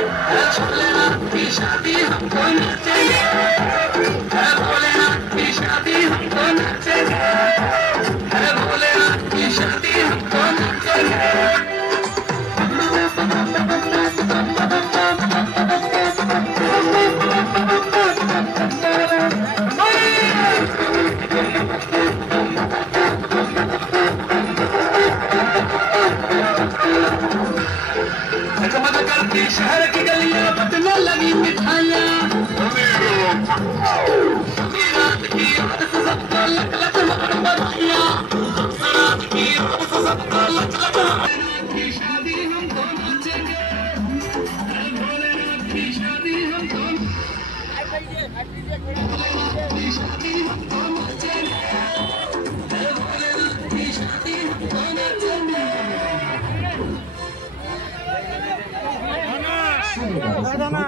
भोलेनाथ की शादी हमको नाचेंगे, भोलेनाथ की शादी हमको नाचेंगे, भोलेनाथ की शादी हमको नाचेंगे। जगमग करती शहर की गलियां, बटने लगी मिठाइयां, रात की रात से सबको लक लक मार बधाइयां, रात की रात से सबको लक लक भोलेनाथ की शादी हमको नाचेंगे, भोलेनाथ की शादी हमको भोलेनाथ की शादी हमको नाचेंगे, भोलेनाथ की शादी हमको नाचेंगे। Ada na.